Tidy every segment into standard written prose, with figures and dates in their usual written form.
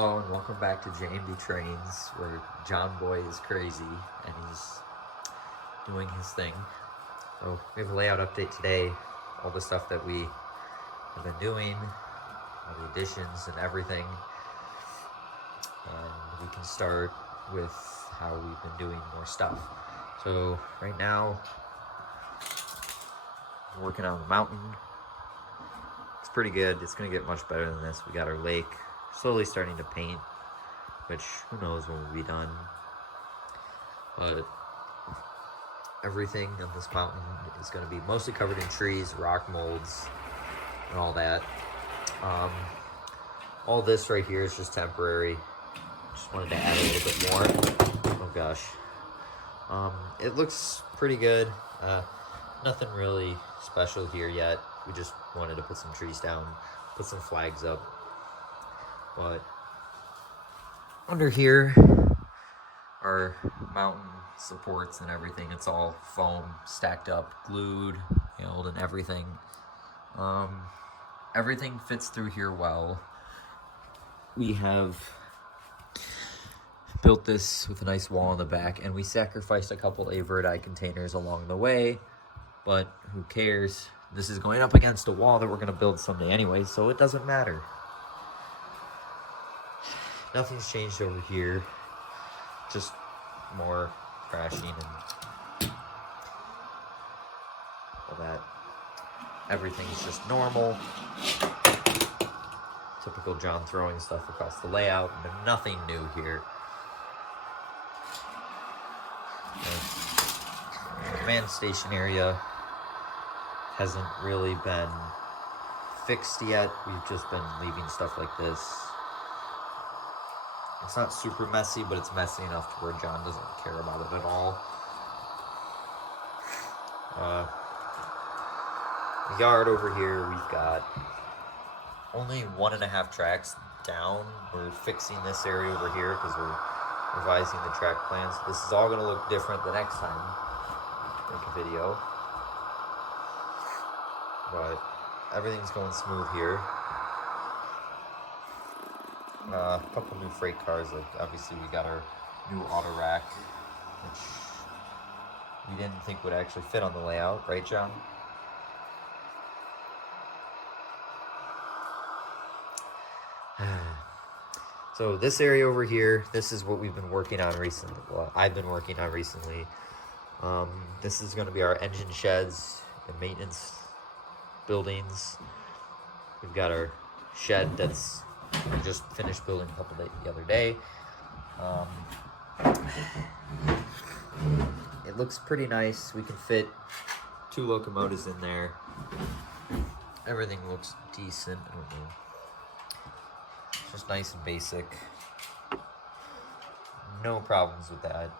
Hello and welcome back to JMB Trains, where John Boy is crazy and he's doing his thing. So we have a layout update today, all the stuff that we have been doing, all the additions and everything. And we can start with how we've been doing more stuff. So right now, we're working on the mountain. It's pretty good. It's gonna get much better than this. We got our lake. Slowly starting to paint, which who knows when we'll be done. But everything on this mountain is going to be mostly covered in trees, rock molds, and all that. All this right here is just temporary. Just wanted to add a little bit more. Oh gosh. It looks pretty good. Nothing really special here yet. We just wanted to put some trees down, put some flags up. But under here are mountain supports and everything. It's all foam stacked up, glued, nailed, and everything. Everything fits through here well. We have built this with a nice wall in the back, and we sacrificed a couple Averdye containers along the way, but who cares? This is going up against a wall that we're going to build someday anyway, so it doesn't matter. Nothing's changed over here, just more crashing and all that. Everything's just normal. Typical John throwing stuff across the layout, but nothing new here. The command station area hasn't really been fixed yet. We've just been leaving stuff like this. It's not super messy, but it's messy enough to where John doesn't care about it at all. The yard over here, we've got only 1.5 tracks down. We're fixing this area over here because we're revising the track plans. This is all going to look different the next time I make a video. But everything's going smooth here. A couple new freight cars, like obviously we got our new auto rack, which we didn't think would actually fit on the layout, right John? So this area over here, this is what we've been working on recently. Well, I've been working on recently. This is going to be our engine sheds and maintenance buildings. We've got our shed that's we just finished building a couple days the other day. It looks pretty nice. We can fit 2 locomotives in there. Everything looks decent. I don't know. It's just nice and basic. No problems with that.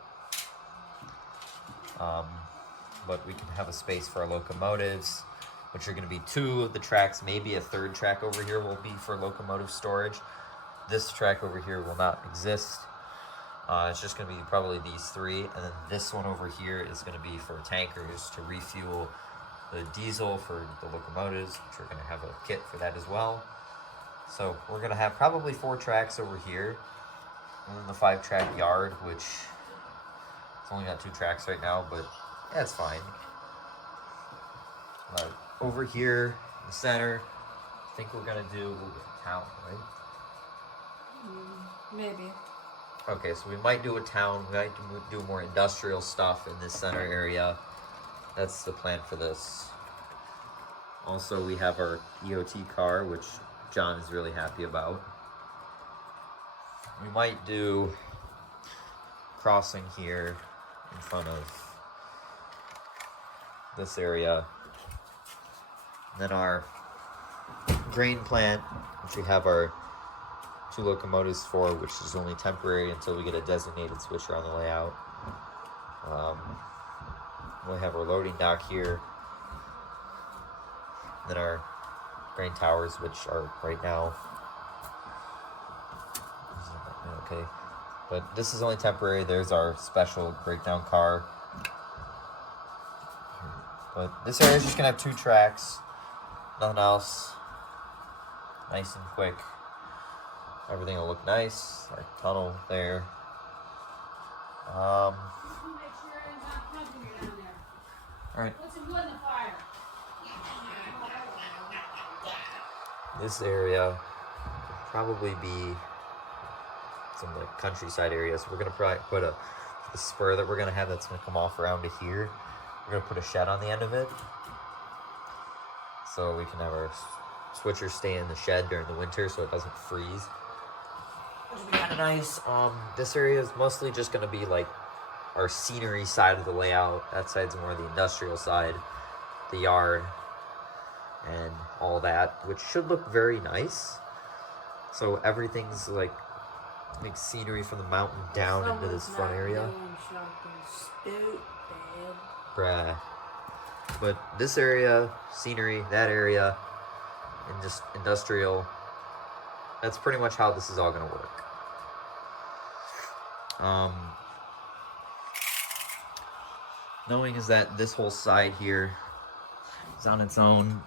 But we can have a space for our locomotives, which are going to be 2 of the tracks. Maybe a 3rd track over here will be for locomotive storage. This track over here will not exist. It's just going to be probably these 3. And then this one over here is going to be for tankers to refuel the diesel for the locomotives, which we're going to have a kit for that as well. So we're going to have probably 4 tracks over here. And then the 5-track yard, which it's only got 2 tracks right now, but that's fine. Over here in the center, I think we're gonna do a town, right? Maybe. Okay, so we might do a town. We might do more industrial stuff in this center area. That's the plan for this. Also, we have our EOT car, which John is really happy about. We might do crossing here in front of this area. And then our grain plant, which we have our 2 locomotives for, which is only temporary until we get a designated switcher on the layout. We'll have our loading dock here. And then our grain towers, which are right now. Okay. But this is only temporary. There's our special breakdown car. But this area is just going to have 2 tracks. Nothing else. Nice and quick. Everything will look nice. Our tunnel there. Make sure it's not pumping you down there. All right. Put some wood in the fire. This area will probably be some like countryside areas. So we're gonna probably put a spur that we're gonna have that's gonna come off around to here. We're gonna put a shed on the end of it, so we can have our switchers stay in the shed during the winter, so it doesn't freeze. Which would be kind of nice. This area is mostly just gonna be like our scenery side of the layout. That side's more the industrial side, the yard, and all that, which should look very nice. So everything's like scenery from the mountain down into this front area. Bruh. But this area, scenery, that area, and just industrial, that's pretty much how this is all gonna work. Knowing is that this whole side here is on its own.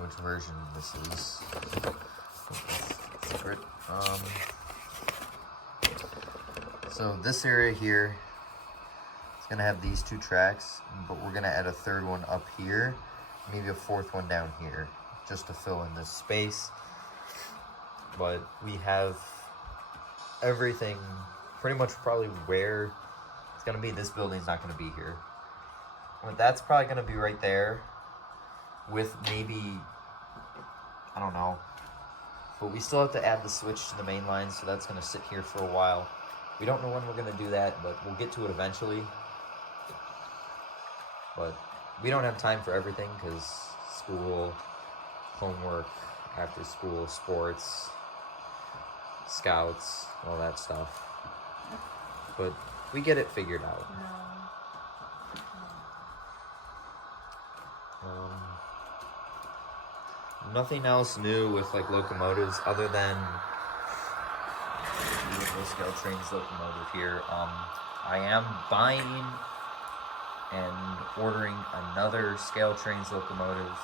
Which version this is. Secret. So this area here is gonna have these 2 tracks, but we're gonna add a 3rd one up here, maybe a 4th one down here, just to fill in this space. But we have everything pretty much probably where it's gonna be. This building's not gonna be here. But that's probably gonna be right there with maybe, I don't know, but we still have to add the switch to the main line, so that's gonna sit here for a while. We don't know when we're gonna do that, but we'll get to it eventually. But we don't have time for everything because school, homework, after school, sports, scouts, all that stuff. But we get it figured out. Nothing else new with like locomotives other than beautiful scale trains locomotive here. I am buying and ordering another scale trains locomotive,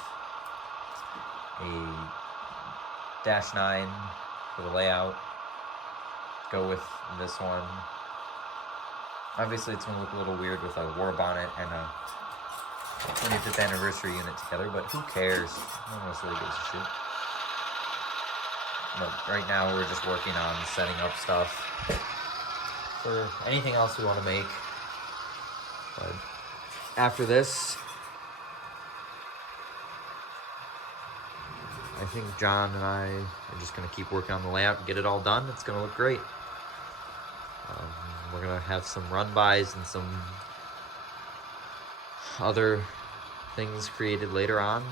a -9 for the layout. Go with this one. Obviously, it's gonna look a little weird with a war bonnet and a 25th anniversary unit together, but who cares? No one else really gives a shit. But right now we're just working on setting up stuff for anything else we want to make. But after this, I think John and I are just going to keep working on the layout and get it all done. It's going to look great. We're going to have some run-bys and some other things created later on,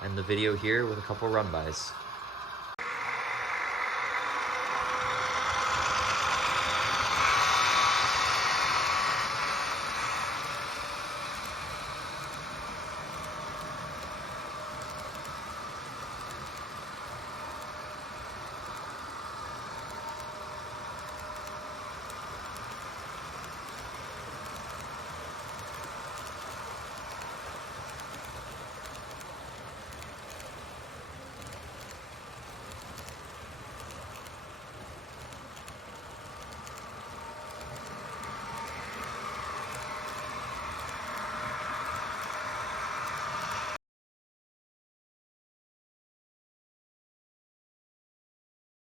and the video here with a couple run-bys.